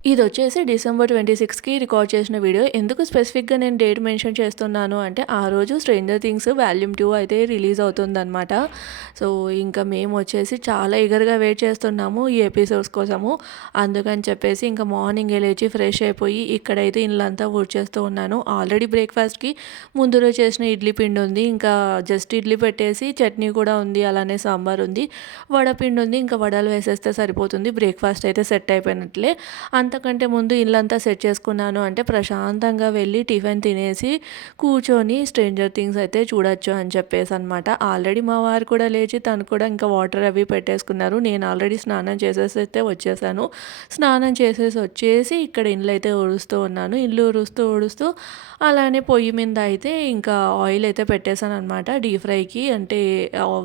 ఇదొచ్చేసి December 26కి record చేసిన video. ఎందుకు స్పెసిఫిక్‌గా నేను డేట్ మెన్షన్ చేస్తున్నాను అంటే, ఆ రోజు 'స్ట్రేంజర్ థింగ్స్ వాల్యూమ్ 2' అయితే రిలీజ్ అవుతుందనమాట. సో, ఇంకా మేమొచ్చేసి చాలా ఈగర్‌గా వెయిట్ చేస్తున్నాము ఈ ఎపిసోడ్స్ కోసము. అందుకని చెప్పేసి ఇంకా మార్నింగే లేచి ఫ్రెష్ అయిపోయి, ఇక్కడైతే ఇల్లంతా ఊడ్చేస్తూ ఉన్నాను. ఆల్రెడీ బ్రేక్‌ఫాస్ట్‌కి ముందు రోజు చేసిన ఇడ్లీ పిండి ఉంది. ఇంకా జస్ట్ ఇడ్లీ పెట్టేసి చట్నీ కూడా ఉంది. అలానే సాంబార్ ఉంది. వడపిండి ఉంది. ఇంకా వడలు వేసేస్తే సరిపోతుంది. బ్రేక్‌ఫాస్ట్ అయితే సెట్ అయిపోయినట్లే. అంతకంటే ముందు ఇల్లంతా సెట్ చేసుకున్నాను అంటే ప్రశాంతంగా వెళ్ళి టిఫిన్ తినేసి కూర్చొని 'స్ట్రేంజర్ థింగ్స్' అయితే చూడొచ్చు అని చెప్పేసి అనమాట. ఆల్రెడీ మా వారు కూడా లేచి తను కూడా ఇంకా వాటర్ అవి పెట్టేసుకున్నారు. నేను ఆల్రెడీ స్నానం చేసేసి అయితే వచ్చేసాను. స్నానం చేసేసి వచ్చేసి ఇక్కడ ఇల్లు అయితే ఊడుస్తూ ఉన్నాను. ఇల్లు ఊడుస్తూ అలానే పొయ్యి మీద అయితే ఇంకా ఆయిల్ అయితే పెట్టేశాను అనమాట డీప్ ఫ్రైకి. అంటే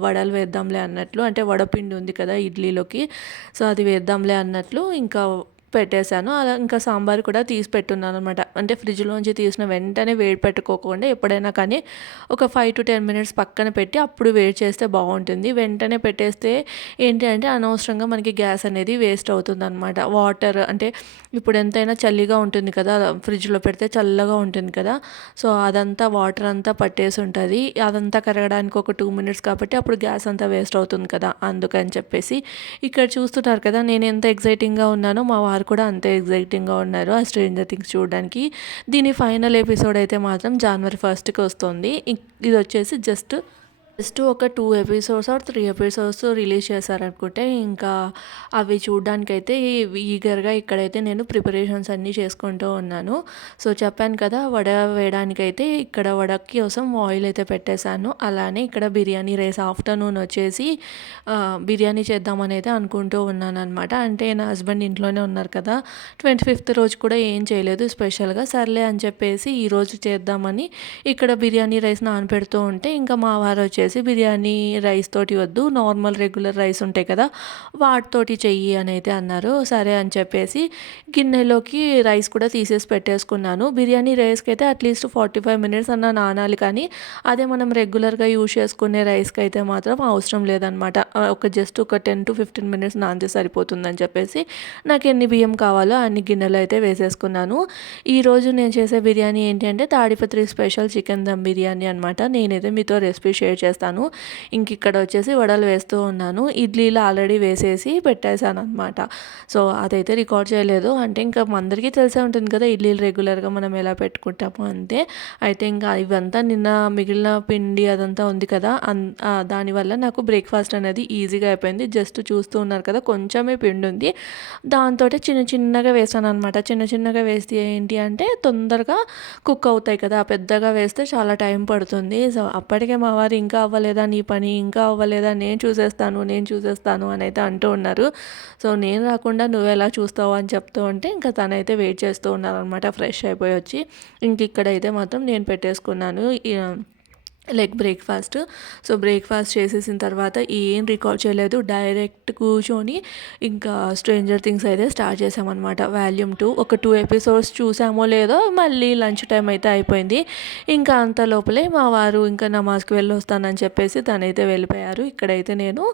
వడలు వేద్దాంలే అన్నట్లు, అంటే వడపిండి ఉంది కదా ఇడ్లీలోకి, సో అది వేద్దాంలే అన్నట్లు ఇంకా పెట్టేశాను. అలా ఇంకా సాంబార్ కూడా తీసి పెట్టున్నాననమాట. అంటే ఫ్రిడ్జ్‌లోంచి తీసిన వెంటనే వేడి పెట్టుకోకుండా ఎప్పుడైనా కానీ ఒక 5-10 మినిట్స్ పక్కన పెట్టి అప్పుడు వేడి చేస్తే బాగుంటుంది. వెంటనే పెట్టేస్తే ఏంటి అంటే అనవసరంగా మనకి గ్యాస్ అనేది వేస్ట్ అవుతుందనమాట. వాటర్ అంటే ఇప్పుడు ఎంతైనా చలిగా ఉంటుంది కదా, ఫ్రిడ్జ్‌లో పెడితే చల్లగా ఉంటుంది కదా, సో అదంతా వాటర్ అంతా పట్టేసి ఉంటుంది. అదంతా కరగడానికి ఒక 2 మినిట్స్ కాబట్టి అప్పుడు గ్యాస్ అంతా వేస్ట్ అవుతుంది కదా, అందుకని చెప్పేసి. ఇక్కడ చూస్తున్నారు కదా నేను ఎంత ఎక్సైటింగ్‌గా ఉన్నానో, మా వారు కూడా అంతే ఎక్సైటింగ్‌గా ఉన్నారు ఆ 'స్ట్రేంజర్ థింగ్స్' చూడడానికి. దీని ఫైనల్ ఎపిసోడ్ అయితే మాత్రం జనవరి 1కి వస్తుంది. ఇదొచ్చేసి జస్ట్ ఒక 2 ఎపిసోడ్స్ ఆర్ 3 ఎపిసోడ్స్ రిలీజ్ చేశారనుకుంటే, ఇంకా అవి చూడ్డానికైతే ఈగర్‌గా ఇక్కడైతే నేను ప్రిపరేషన్స్ అన్నీ చేసుకుంటూ ఉన్నాను. సో, చెప్పాను కదా వడ వేయడానికైతే ఇక్కడ వడ కోసం ఆయిల్ అయితే పెట్టేశాను. అలానే ఇక్కడ బిర్యానీ రైస్ ఆఫ్టర్‌నూన్ వచ్చేసి బిర్యానీ చేద్దామని అయితే అనుకుంటూ ఉన్నాననమాట. అంటే నా హస్బెండ్ ఇంట్లోనే ఉన్నారు కదా, 25థ్ రోజు కూడా ఏం చేయలేదు స్పెషల్‌గా. సర్లే అని చెప్పేసి ఈరోజు చేద్దామని ఇక్కడ బిర్యానీ రైస్ నానపెడుతూ ఉంటే, ఇంకా మా వారు వచ్చేసి బిర్యానీ రైస్ తోటి వద్దు, నార్మల్ రెగ్యులర్ రైస్ ఉంటాయి కదా వాటితోటి చెయ్యి అని అయితే అన్నారు. సరే అని చెప్పేసి గిన్నెలోకి రైస్ కూడా తీసేసి పెట్టేసుకున్నాను. బిర్యానీ రైస్కి అయితే అట్లీస్ట్ 45 మినిట్స్ అన్న నానాలి, కానీ అదే మనం రెగ్యులర్గా యూజ్ చేసుకునే రైస్కి అయితే మాత్రం అవసరం లేదనమాట. జస్ట్ ఒక 10-15 మినిట్స్ నానితే సరిపోతుందని చెప్పేసి నాకు ఎన్ని బియ్యం కావాలో అన్ని గిన్నెలు అయితే వేసేసుకున్నాను. ఈరోజు నేను చేసే బిర్యానీ ఏంటి అంటే తాడిపత్రి స్పెషల్ చికెన్ దమ్ బిర్యానీ అనమాట. నేనైతే మీతో రెసిపీ షేర్ చేస్తాను. ఇంక ఇక్కడ వచ్చేసి వడలు వేస్తూ ఉన్నాను. ఇడ్లీలు ఆల్రెడీ వేసేసి పెట్టేశాను అనమాట. సో అదైతే రికార్డ్ చేయలేదు. అంటే ఇంకా అందరికీ తెలిసే ఉంటుంది కదా ఇడ్లీలు రెగ్యులర్గా మనం ఎలా పెట్టుకుంటాము అంతే. అయితే ఇంకా ఇవంతా నిన్న మిగిలిన పిండి అదంతా ఉంది కదా, దానివల్ల నాకు బ్రేక్ఫాస్ట్ అనేది ఈజీగా అయిపోయింది. జస్ట్ చూస్తూ ఉన్నారు కదా కొంచెమే పిండి ఉంది, దాంతో చిన్నగా వేసాను అనమాట. చిన్నగా వేస్తే ఏంటి అంటే తొందరగా కుక్ అవుతాయి కదా, పెద్దగా వేస్తే చాలా టైం పడుతుంది. సో అప్పటికే మా వారు ఇంకా అవ్వలేదా నీ పని, ఇంకా అవ్వలేదా, నేను చూసేస్తాను అని అయితే అంటూ ఉన్నారు. సో నేను రాకుండా నువ్వెలా చూస్తావు అని చెప్తూ ఉంటే ఇంకా తనైతే వెయిట్ చేస్తూ ఉన్నారనమాట ఫ్రెష్ అయిపోయి వచ్చి. ఇంక ఇక్కడైతే మాత్రం నేను పెట్టేసుకున్నాను లైక్ బ్రేక్ఫాస్ట్. సో బ్రేక్ఫాస్ట్ చేసేసిన తర్వాత ఏం రికార్డ్ చేయలేదు, డైరెక్ట్ కూర్చొని ఇంకా 'స్ట్రేంజర్ థింగ్స్' అయితే స్టార్ట్ చేసామన్నమాట వాల్యూమ్ 2. ఒక 2 ఎపిసోడ్స్ చూసామో లేదో మళ్ళీ లంచ్ టైం అయితే అయిపోయింది. ఇంకా అంత లోపలే మా వారు ఇంకా నమాజ్కి వెళ్ళొస్తానని చెప్పేసి తనైతే వెళ్ళిపోయారు. ఇక్కడైతే నేను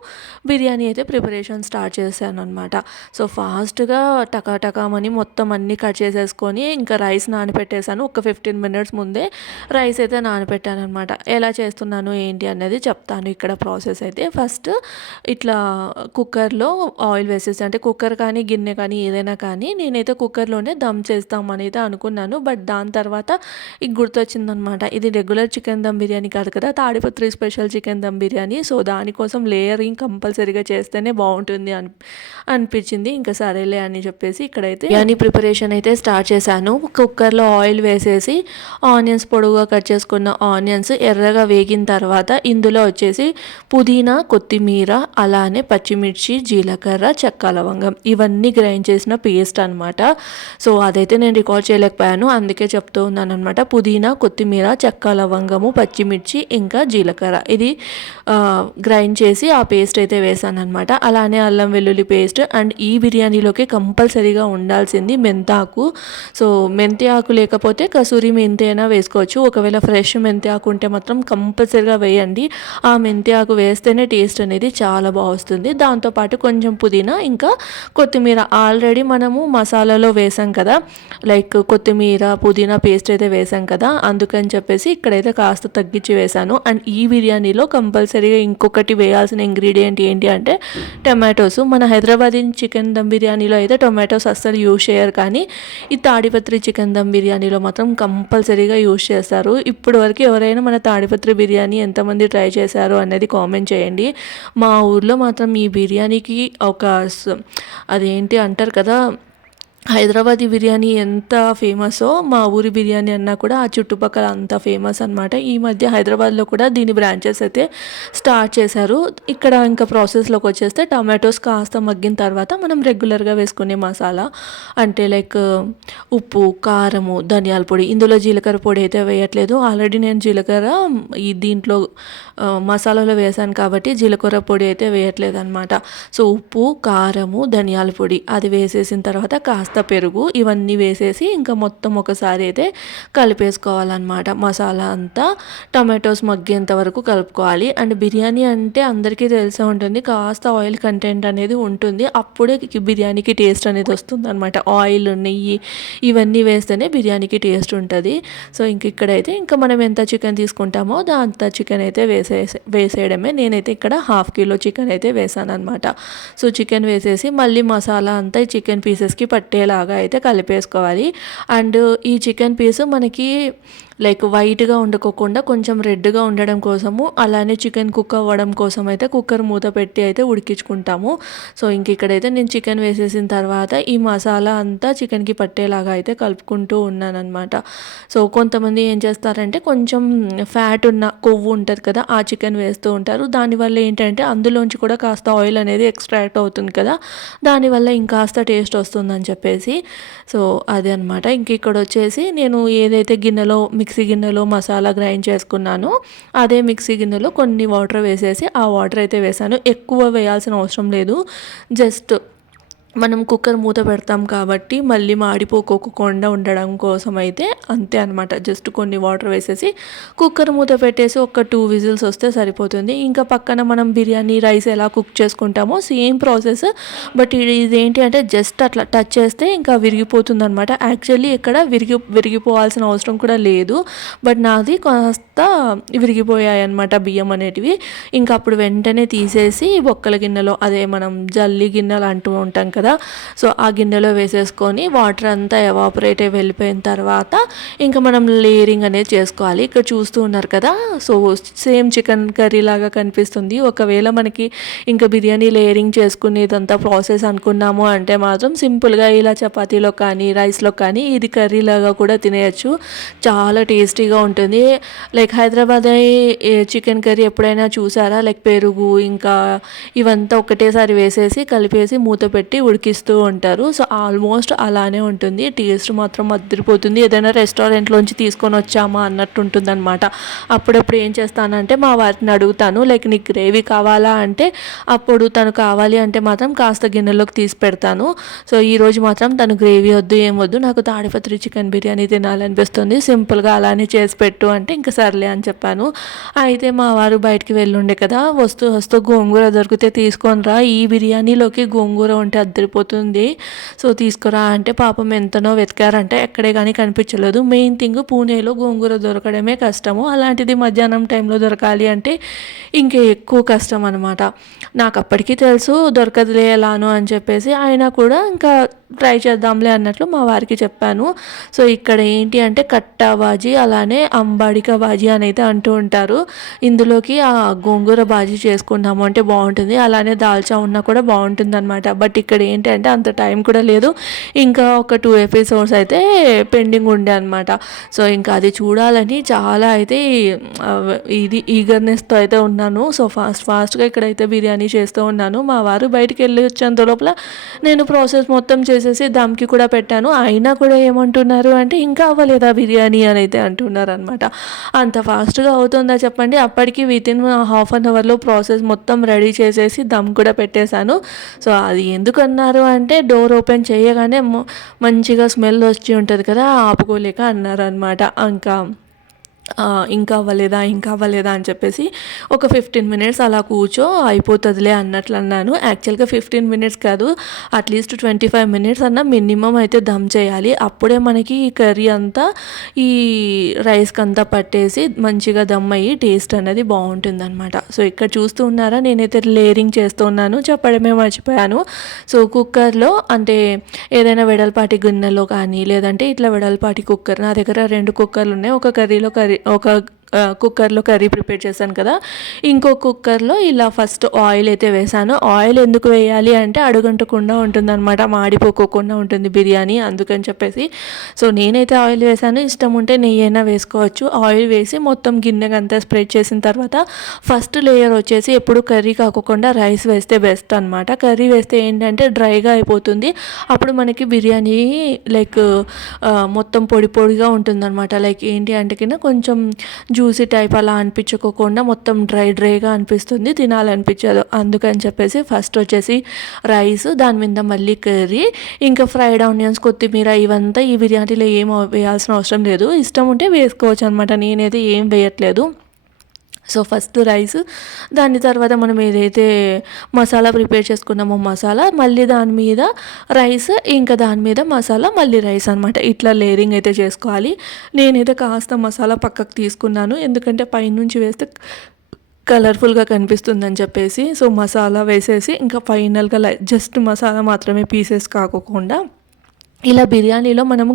బిర్యానీ అయితే ప్రిపరేషన్ స్టార్ట్ చేశాను అనమాట. సో ఫాస్ట్గా టకామని మొత్తం అన్నీ కట్ చేసేసుకొని ఇంకా రైస్ నానబెట్టేశాను. ఒక 15 మినిట్స్ ముందే రైస్ అయితే నానబెట్టాను అనమాట. ఎలా చేస్తున్నాను ఏంటి అనేది చెప్తాను ఇక్కడ ప్రాసెస్ అయితే. ఫస్ట్ ఇట్లా కుక్కర్లో ఆయిల్ వేసేసి, అంటే కుక్కర్ కానీ గిన్నె కానీ ఏదైనా కానీ నేనైతే కుక్కర్లోనే దమ్ చేస్తామని అయితే అనుకున్నాను. బట్ దాని తర్వాత ఇది గుర్తొచ్చిందనమాట, ఇది రెగ్యులర్ చికెన్ దమ్ బిర్యానీ కాదు కదా, Tadipatri special chicken dum biryani. So దానికోసం లేయరింగ్ కంపల్సరీగా చేస్తేనే బాగుంటుంది అనిపించింది. ఇంకా సరేలే అని చెప్పేసి ఇక్కడైతే బిర్యానీ ప్రిపరేషన్ అయితే స్టార్ట్ చేశాను. కుక్కర్లో ఆయిల్ వేసేసి ఆనియన్స్ పొడవుగా కట్ చేసుకున్న ఆనియన్స్ ఎర్రగా వేగిన తర్వాత ఇందులో వచ్చేసి పుదీనా, కొత్తిమీర, అలానే పచ్చిమిర్చి, జీలకర్ర, చెక్క, లవంగం ఇవన్నీ గ్రైండ్ చేసిన పేస్ట్ అనమాట. సో అదైతే నేను రికార్డ్ చేయలేకపోయాను, అందుకే చెప్తూ ఉన్నాను అనమాట. పుదీనా, కొత్తిమీర, చెక్క, లవంగము, పచ్చిమిర్చి ఇంకా జీలకర్ర ఇది గ్రైండ్ చేసి ఆ పేస్ట్ అయితే వేసాను అనమాట. అలానే అల్లం వెల్లుల్లి పేస్ట్. అండ్ ఈ బిర్యానీలోకి కంపల్సరీగా ఉండాల్సింది మెంతాకు. సో మెంతి ఆకు లేకపోతే కసూరి మెంతి అయినా వేసుకోవచ్చు. ఒకవేళ ఫ్రెష్ మెంతి ఆకు ఉంటే మాత్రం కంపల్సరీగా వేయండి. ఆ మెంతి ఆకు వేస్తేనే టేస్ట్ అనేది చాలా వస్తుంది. దాంతోపాటు కొంచెం పుదీనా ఇంకా కొత్తిమీర ఆల్రెడీ మనము మసాలాలో వేసాం కదా, లైక్ కొత్తిమీర పుదీనా పేస్ట్ అయితే వేసాం కదా, అందుకని చెప్పేసి ఇక్కడైతే కాస్త తగ్గించి వేసాను. అండ్ ఈ బిర్యానీలో కంపల్సరీగా ఇంకొకటి వేయాల్సిన ఇంగ్రీడియంట్ ఏంటి అంటే టమాటోస్. మన హైదరాబాదీ చికెన్ దమ్ బిర్యానీలో అయితే టొమాటోస్ అస్సలు యూజ్ చేయరు, కానీ ఈ తాడిపత్రి చికెన్ దమ్ బిర్యానీలో మాత్రం కంపల్సరీగా యూజ్ చేస్తారు. ఇప్పటి వరకు ఎవరైనా మన తాడిపత్రి బిర్యానీ ఎంతమంది ట్రై చేశారు అనేది కామెంట్ చేయండి. మా ఊర్లో మాత్రం ఈ బిర్యానీకి ఒక అదేంటి అంటారు కదా, హైదరాబాదీ బిర్యానీ ఎంత ఫేమసో మా ఊరి బిర్యానీ అన్నా కూడా ఆ చుట్టుపక్కల అంత ఫేమస్ అనమాట. ఈ మధ్య హైదరాబాద్లో కూడా దీని బ్రాంచెస్ అయితే స్టార్ట్ చేశారు. ఇక్కడ ఇంకా ప్రాసెస్లోకి వచ్చేస్తే టమాటోస్ కాస్త మగ్గిన తర్వాత మనం రెగ్యులర్గా వేసుకునే మసాలా అంటే లైక్ ఉప్పు, కారము, ధనియాల పొడి, ఇందులో జీలకర్ర పొడి అయితే వేయట్లేదు. ఆల్రెడీ నేను జీలకర్ర ఈ దీంట్లో మసాలాలో వేసాను కాబట్టి జీలకర్ర పొడి అయితే వేయట్లేదు అనమాట. సో ఉప్పు, కారము, ధనియాల పొడి అది వేసేసిన తర్వాత కాస్త పెరుగు ఇవన్నీ వేసేసి ఇంకా మొత్తం ఒకసారి అయితే కలిపేసుకోవాలన్నమాట. మసాలా అంతా టమాటోస్ మగ్గేంత వరకు కలుపుకోవాలి. అండ్ బిర్యానీ అంటే అందరికీ తెలిసే ఉంటుంది, కాస్త ఆయిల్ కంటెంట్ అనేది ఉంటుంది. అప్పుడే బిర్యానీకి టేస్ట్ అనేది వస్తుంది అనమాట. ఆయిల్, నెయ్యి ఇవన్నీ వేస్తేనే బిర్యానీకి టేస్ట్ ఉంటుంది. సో ఇక్కడైతే ఇంకా మనం ఎంత చికెన్ తీసుకుంటామో అంత చికెన్ అయితే వేసేయడమే. నేనైతే ఇక్కడ 1/2 కిలో చికెన్ అయితే వేసాను అనమాట. సో చికెన్ వేసేసి మళ్ళీ మసాలా అంతా ఈ చికెన్ పీసెస్కి పట్టేలాగా అయితే కలిపేసుకోవాలి. అండ్ ఈ చికెన్ పీసు మనకి లైక్ వైట్గా ఉండకోకుండా కొంచెం రెడ్గా ఉండడం కోసము, అలానే చికెన్ కుక్ అవ్వడం కోసం అయితే కుక్కర్ మూత పెట్టి అయితే ఉడికించుకుంటాము. సో ఇక్కడైతే నేను చికెన్ వేసేసిన తర్వాత ఈ మసాలా అంతా చికెన్కి పట్టేలాగా అయితే కలుపుకుంటూ ఉన్నానన్నమాట. సో కొంతమంది ఏం చేస్తారంటే కొంచెం ఫ్యాట్ ఉన్న కొవ్వు ఉంటుంది కదా, ఆ చికెన్ వేస్తూ ఉంటారు. దానివల్ల ఏంటంటే అందులోంచి కూడా కాస్త ఆయిల్ అనేది ఎక్స్ట్రాక్ట్ అవుతుంది కదా, దానివల్ల ఇంకాస్త టేస్ట్ వస్తుందని చెప్పేసి. సో అదే అనమాట. ఇక్కడ వచ్చేసి నేను ఏదైతే మిక్సీ గిన్నెలో మసాలా గ్రైండ్ చేసుకున్నానో అదే మిక్సీ గిన్నెలో కొన్ని వాటర్ వేసేసి ఆ వాటర్ అయితే వేసాను. ఎక్కువ వేయాల్సిన అవసరం లేదు, జస్ట్ మనం కుక్కర్ మూత పెడతాం కాబట్టి మళ్ళీ మాడిపోకోకుండా ఉండడం కోసం అయితే అంతే అనమాట. జస్ట్ కొన్ని వాటర్ వేసేసి కుక్కర్ మూత పెట్టేసి ఒక 2 విజిల్స్ వస్తే సరిపోతుంది. ఇంకా పక్కన మనం బిర్యానీ రైస్ ఎలా కుక్ చేసుకుంటామో సేమ్ ప్రాసెస్, బట్ ఇదేంటి అంటే జస్ట్ అట్లా టచ్ చేస్తే ఇంకా విరిగిపోతుంది అనమాట. యాక్చువల్లీ ఇక్కడ విరిగిపోవాల్సిన అవసరం కూడా లేదు, బట్ నాది కాస్త విరిగిపోయాయి అనమాట బియ్యం అనేటివి. ఇంకా అప్పుడు వెంటనే తీసేసి బొక్కల గిన్నెలో, అదే మనం జల్లి గిన్నెలు అంటూ ఉంటాం కదా, సో ఆ గిన్నెలో వేసేసుకొని వాటర్ అంతా ఎవాపరేట్ అయి వెళ్ళిపోయిన తర్వాత ఇంకా మనం లేయరింగ్ అనేది చేసుకోవాలి. ఇక్కడ చూస్తూ ఉన్నారు కదా, సో సేమ్ చికెన్ కర్రీ లాగా కనిపిస్తుంది. ఒకవేళ మనకి ఇంకా బిర్యానీ లేయరింగ్ చేసుకునేదంతా ప్రాసెస్ అనుకున్నాము అంటే మాత్రం సింపుల్గా ఇలా చపాతీలో కానీ రైస్లో కానీ ఇది కర్రీ లాగా కూడా తినేయచ్చు. చాలా టేస్టీగా ఉంటుంది. లైక్ హైదరాబాద్ చికెన్ కర్రీ ఎప్పుడైనా చూసారా, లైక్ పెరుగు ఇంకా ఇవంతా ఒకటేసారి వేసేసి కలిపేసి మూత పెట్టి ఉడికిస్తూ ఉంటారు. సో ఆల్మోస్ట్ అలానే ఉంటుంది. టేస్ట్ మాత్రం అదిరిపోతుంది. ఏదైనా రెస్టారెంట్లోంచి తీసుకొని వచ్చామా అన్నట్టు ఉంటుంది అనమాట. అప్పుడప్పుడు ఏం చేస్తానంటే మా వారిని అడుగుతాను, లైక్ నీకు గ్రేవీ కావాలా అంటే అప్పుడు తను కావాలి అంటే మాత్రం కాస్త గిన్నెలోకి తీసి పెడతాను. సో ఈరోజు మాత్రం తను గ్రేవీ వద్దు ఏం వద్దు, నాకు తాడిపత్రి చికెన్ బిర్యానీ తినాలనిపిస్తుంది, సింపుల్గా అలానే చేసి పెట్టు అంటే ఇంకా సర్లే అని చెప్పాను. అయితే మా వారు బయటికి వెళ్ళుండే కదా, వస్తూ గోంగూర దొరికితే తీసుకొని రా, ఈ బిర్యానీలోకి గోంగూర ఉంటే అద్దరిపోతుంది, సో తీసుకురా అంటే పాపం ఎంతనో వెతికారంటే ఎక్కడే కానీ కనిపించలేదు. మెయిన్ థింగ్ పూణేలో గోంగూర దొరకడమే కష్టము, అలాంటిది మధ్యాహ్నం టైంలో దొరకాలి అంటే ఇంకా ఎక్కువ కష్టం అనమాట. నాకు అప్పటికీ తెలుసు దొరకదులే ఎలానో అని చెప్పేసి, అయినా కూడా ఇంకా ట్రై చేద్దాంలే అన్నట్లు మా వారికి చెప్పాను. సో ఇక్కడ ఏంటి అంటే కట్టా బాజీ అలానే అంబాడిక బాజీ అని అయితే అంటూ ఉంటారు. ఇందులోకి ఆ గోంగూర బాజీ చేసుకున్నాము అంటే బాగుంటుంది, అలానే దాల్చా ఉన్నా కూడా బాగుంటుంది అనమాట. బట్ ఇక్కడ ఏంటంటే అంత టైం కూడా లేదు, ఇంకా ఒక 2 ఎపిసోడ్స్ అయితే పెండింగ్ ఉండే అనమాట. సో ఇంకా అది చూడాలని చాలా అయితే ఇది ఈగర్నెస్తో అయితే ఉన్నాను. సో ఫాస్ట్గా ఇక్కడైతే బిర్యానీ చేస్తూ ఉన్నాను. మా వారు బయటికి వెళ్ళి వచ్చేంత లోపల నేను ప్రాసెస్ మొత్తం చేసేసి దమ్కి కూడా పెట్టాను. అయినా కూడా ఏమంటున్నారు అంటే ఇంకా అవ్వలేదా బిర్యానీ అని అయితే అంటున్నారు అనమాట. అంత ఫాస్ట్గా అవుతుందా చెప్పండి. అప్పటికి వితిన్ 1/2 అవర్లో ప్రాసెస్ మొత్తం రెడీ చేసేసి దమ్ కూడా పెట్టేశాను. సో అది ఎందుకన్నారు అంటే డోర్ ఓపెన్ చేయగానే మంచిగా స్మెల్ వచ్చి ఉంటుంది కదా, ఆపుకోలేక అన్నారు అనమాట. ఇంకా ఇంకా అవ్వలేదా ఇంకా అవ్వలేదా అని చెప్పేసి ఒక 15 మినిట్స్ అలా కూర్చో అయిపోతుందిలే అన్నట్లు అన్నాను. యాక్చువల్గా 15 మినిట్స్ కాదు, అట్లీస్ట్ 25 మినిట్స్ అన్నా మినిమం అయితే దమ్ చేయాలి. అప్పుడే మనకి ఈ కర్రీ అంతా ఈ రైస్కి అంతా పట్టేసి మంచిగా దమ్ అయ్యి టేస్ట్ అనేది బాగుంటుంది అనమాట. సో ఇక్కడ చూస్తూ ఉన్నారా, నేనైతే లేయరింగ్ చేస్తున్నాను, చెప్పడమే మర్చిపోయాను. సో కుక్కర్లో అంటే ఏదైనా వెడల్పాటి గిన్నెలో కానీ లేదంటే ఇట్లా వెడల్పాటి కుక్కర్, నా దగ్గర 2 కుక్కర్లు ఉన్నాయి. ఒక కర్రీలో ఒక కుక్కర్లో కర్రీ ప్రిపేర్ చేశాను కదా, ఇంకో కుక్కర్లో ఇలా ఫస్ట్ ఆయిల్ అయితే వేసాను. ఆయిల్ ఎందుకు వేయాలి అంటే అడుగంటకుండా ఉంటుందన్నమాట, మాడిపోకోకుండా ఉంటుంది బిర్యానీ, అందుకని చెప్పేసి. సో నేనైతే ఆయిల్ వేసాను, ఇష్టం ఉంటే నెయ్యి అయినా వేసుకోవచ్చు. ఆయిల్ వేసి మొత్తం గిన్నెకి అంతా స్ప్రెడ్ చేసిన తర్వాత ఫస్ట్ లేయర్ వచ్చేసి ఎప్పుడు కర్రీ కాకుండా రైస్ వేస్తే బెస్ట్ అనమాట. కర్రీ వేస్తే ఏంటంటే డ్రైగా అయిపోతుంది, అప్పుడు మనకి బిర్యానీ లైక్ మొత్తం పొడి పొడిగా ఉంటుందన్నమాట. లైక్ ఏంటి అంటే కింద కొంచెం జ్యూసీ టైప్ అలా అనిపించుకోకుండా మొత్తం డ్రైగా అనిపిస్తుంది, తినాలనిపించదు. అందుకని చెప్పేసి ఫస్ట్ వచ్చేసి రైస్, దాని మీద మళ్ళీ కర్రీ, ఇంకా ఫ్రైడ్ ఆనియన్స్, కొత్తిమీర ఇవంతా ఈ బిర్యానీలో ఏం వేయాల్సిన అవసరం లేదు, ఇష్టం ఉంటే వేసుకోవచ్చు అనమాట. నేనైతే ఏం వేయట్లేదు. సో ఫస్ట్ రైస్, దాని తర్వాత మనం ఏదైతే మసాలా ప్రిపేర్ చేసుకున్నామో మసాలా, మళ్ళీ దాని మీద రైస్, ఇంకా దాని మీద మసాలా, మళ్ళీ రైస్ అనమాట. ఇట్లా లేయరింగ్ అయితే చేసుకోవాలి. నేనైతే కాస్త మసాలా పక్కకు తీసుకున్నాను, ఎందుకంటే పైనుంచి వేస్తే కలర్ఫుల్గా కనిపిస్తుందని చెప్పేసి. సో మసాలా వేసేసి ఇంకా ఫైనల్గా జస్ట్ మసాలా మాత్రమే, పీసెస్ కాకోకుండా ఇలా బిర్యానీలో మనము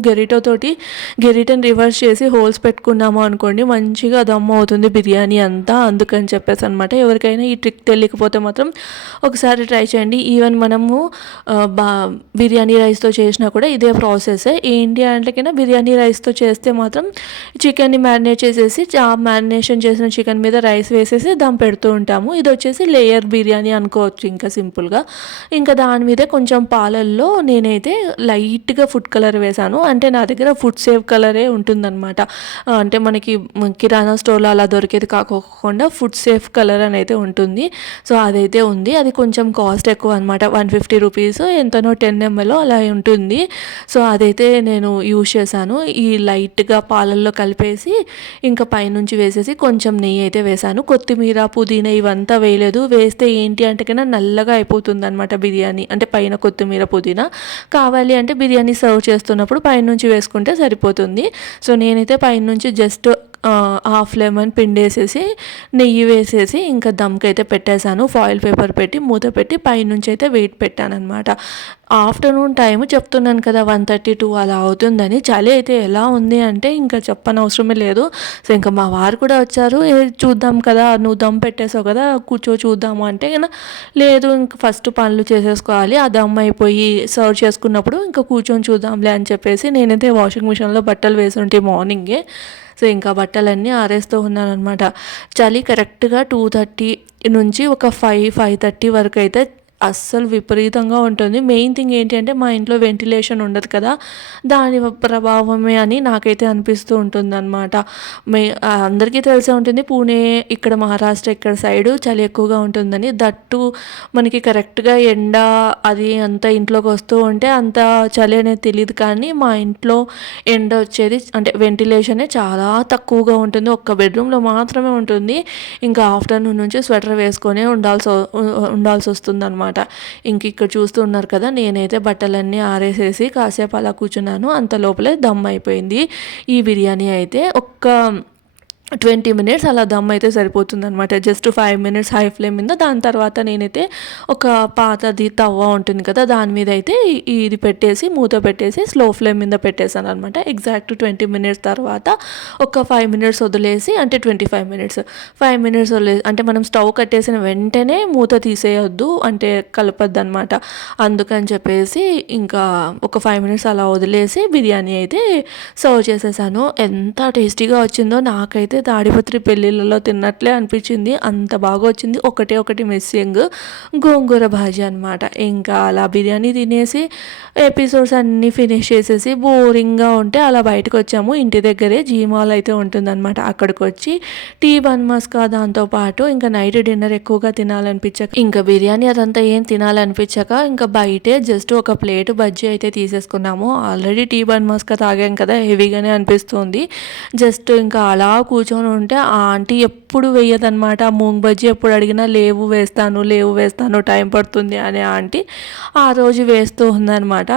గెరిటని రివర్స్ చేసి హోల్స్ పెట్టుకున్నాము అనుకోండి, మంచిగా దమ్ అవుతుంది బిర్యానీ అంతా. అందుకని చెప్పేసి అనమాట. ఎవరికైనా ఈ ట్రిక్ తెలియకపోతే మాత్రం ఒకసారి ట్రై చేయండి. ఈవెన్ మనము బిర్యానీ రైస్తో చేసినా కూడా ఇదే ప్రాసెస్. ఏంటి అంటే కన్నా బిర్యానీ రైస్తో చేస్తే మాత్రం చికెన్ని మ్యారినేట్ చేసేసి మ్యారినేషన్ చేసిన చికెన్ మీద రైస్ వేసేసి దమ్ పెడుతూ ఉంటాము. ఇది వచ్చేసి లేయర్ బిర్యానీ అనుకోవచ్చు ఇంకా సింపుల్గా. ఇంకా దాని మీద కొంచెం పాలల్లో నేనైతే లైట్ ఫుడ్ కలర్ వేసాను. అంటే నా దగ్గర ఫుడ్ సేవ్ కలరే ఉంటుందన్నమాట. అంటే మనకి కిరాణా స్టోర్లో అలా దొరికేది కాకుండా ఫుడ్ సేఫ్ కలర్ అని అయితే ఉంటుంది. సో అదైతే ఉంది. అది కొంచెం కాస్ట్ ఎక్కువ అనమాట, 150 రూపీస్ ఎంతనో 10 ml అలా ఉంటుంది. సో అదైతే నేను యూజ్ చేశాను. ఈ లైట్గా పాలల్లో కలిపేసి ఇంకా పైనుంచి వేసేసి కొంచెం నెయ్యి అయితే వేసాను. కొత్తిమీర, పుదీనా ఇవంతా వేయలేదు. వేస్తే ఏంటి అంటే కన్నా నల్లగా అయిపోతుంది అనమాట బిర్యానీ. అంటే పైన కొత్తిమీర, పుదీనా కావాలి అంటే బిర్యానీ సర్వ్ చేస్తున్నప్పుడు పైనుంచి వేసుకుంటే సరిపోతుంది. సో నేనైతే పైనుంచి జస్ట్ హాఫ్ లెమన్ పిండేసేసి నెయ్యి వేసేసి ఇంకా దమ్కి అయితే పెట్టేశాను. ఫాయిల్ పేపర్ పెట్టి మూత పెట్టి పైనుంచి అయితే వెయిట్ పెట్టాను అనమాట. ఆఫ్టర్నూన్ టైం చెప్తున్నాను కదా, 1:32 అలా అవుతుందని. చలి అయితే ఎలా ఉంది అంటే ఇంకా చెప్పనవసరమే లేదు. సో ఇంకా మా వారు కూడా వచ్చారు, చూద్దాం కదా, నువ్వు దమ్ పెట్టేసావు కదా, కూర్చో చూద్దాము అంటే లేదు, ఇంక ఫస్ట్ పనులు చేసేసుకోవాలి, ఆ దమ్ అయిపోయి సర్వ్ చేసుకున్నప్పుడు ఇంకా కూర్చొని చూద్దాంలే అని చెప్పేసి నేనైతే వాషింగ్ మిషన్లో బట్టలు వేసుంటే మార్నింగే. సో ఇంకా బట్టలన్నీ ఆరేస్తూ ఉన్నాను అనమాట. చలి కరెక్ట్గా 2:30 నుంచి ఒక 5:30 వరకు అయితే అస్సలు విపరీతంగా ఉంటుంది. మెయిన్ థింగ్ ఏంటి అంటే మా ఇంట్లో వెంటిలేషన్ ఉండదు కదా, దాని ప్రభావమే అని నాకైతే అనిపిస్తూ ఉంటుందన్నమాట. అందరికీ తెలిసే ఉంటుంది, పూణే ఇక్కడ మహారాష్ట్ర ఇక్కడ సైడు చలి ఎక్కువగా ఉంటుందని. దట్టు మనకి కరెక్ట్గా ఎండ అది అంతా ఇంట్లోకి వస్తూ ఉంటే అంత చలి అనేది తెలియదు. కానీ మా ఇంట్లో ఎండ వచ్చేది అంటే వెంటిలేషనే చాలా తక్కువగా ఉంటుంది, ఒక్క బెడ్రూమ్లో మాత్రమే ఉంటుంది. ఇంకా ఆఫ్టర్నూన్ నుంచి స్వెటర్ వేసుకొని ఉండాల్సి వస్తుంది అనమాట. ఇంక ఇక్కడ చూస్తూ ఉన్నారు కదా, నేనైతే బట్టలన్నీ ఆరేసేసి కాసేపు అలా కూర్చున్నాను. అంత లోపలే దమ్ అయిపోయింది ఈ బిర్యానీ అయితే. 20 మినిట్స్ అలా దమ్ అయితే సరిపోతుందనమాట. జస్ట్ 5 మినిట్స్ హై ఫ్లేమ్ మీద. దాని తర్వాత నేనైతే ఒక పాతది తవ్వ ఉంటుంది కదా, దాని మీద అయితే ఇది పెట్టేసి మూత పెట్టేసి స్లో ఫ్లేమ్ మీద పెట్టేశాను అనమాట. ఎగ్జాక్ట్ 20 మినిట్స్ తర్వాత ఒక 5 మినిట్స్ వదిలేసి, అంటే 25 మినిట్స్ 5 మినిట్స్ వదిలేసి, అంటే మనం స్టవ్ కట్టేసిన వెంటనే మూత తీసేయొద్దు, అంటే కలపద్దు అనమాట. అందుకని చెప్పేసి ఇంకా ఒక 5 మినిట్స్ అలా వదిలేసి బిర్యానీ అయితే సర్వ్ చేసేసాను. ఎంత టేస్టీగా వచ్చిందో నాకైతే తాడిపత్రి పెళ్ళిళ్ళలో తిన్నట్లే అనిపించింది, అంత బాగా వచ్చింది. ఒకటి మిస్సింగ్ గోంగూర భాజీ అనమాట. ఇంకా అలా బిర్యానీ తినేసి ఎపిసోడ్స్ అన్నీ ఫినిష్ చేసేసి బోరింగ్గా ఉంటే అలా బయటకు వచ్చాము. ఇంటి దగ్గరే జీమాల్ అయితే ఉంటుందన్నమాట, అక్కడికి వచ్చి టీ బన్ మస్కా దాంతోపాటు ఇంకా నైట్ డిన్నర్ ఎక్కువగా తినాలనిపించక, ఇంకా బిర్యానీ అదంతా ఏం తినాలనిపించక ఇంకా బయటే జస్ట్ ఒక ప్లేట్ బజ్జీ అయితే తీసేసుకున్నాము. ఆల్రెడీ టీ బన్ మస్కా తాగాం కదా, హెవీగానే అనిపిస్తుంది. జస్ట్ ఇంకా అలా కూర్చొని ఉంటే ఆ ఆంటీ ఎప్పుడు వేయదనమాట. మూంగ్ బజ్జీ ఎప్పుడు అడిగినా లేవు వేస్తాను టైం పడుతుంది అనే ఆంటీ ఆ రోజు వేస్తూ ఉందనమాట.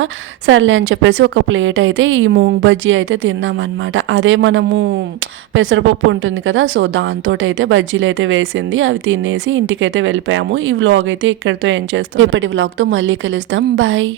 సర్లే అని చెప్పేసి ఒక ప్లేట్ అయితే ఈ మూంగ్ బజ్జీ అయితే తిన్నామన్నమాట. అదే మనము పెసరపప్పు ఉంటుంది కదా, సో దాంతో అయితే బజ్జీలు అయితే వేసింది. అవి తినేసి ఇంటికైతే వెళ్ళిపోయాము. ఈ వ్లాగ్ అయితే ఇక్కడితో ఎండ్ చేస్తాం. రేపటి వ్లాగ్తో మళ్ళీ కలుస్తాం. బాయ్.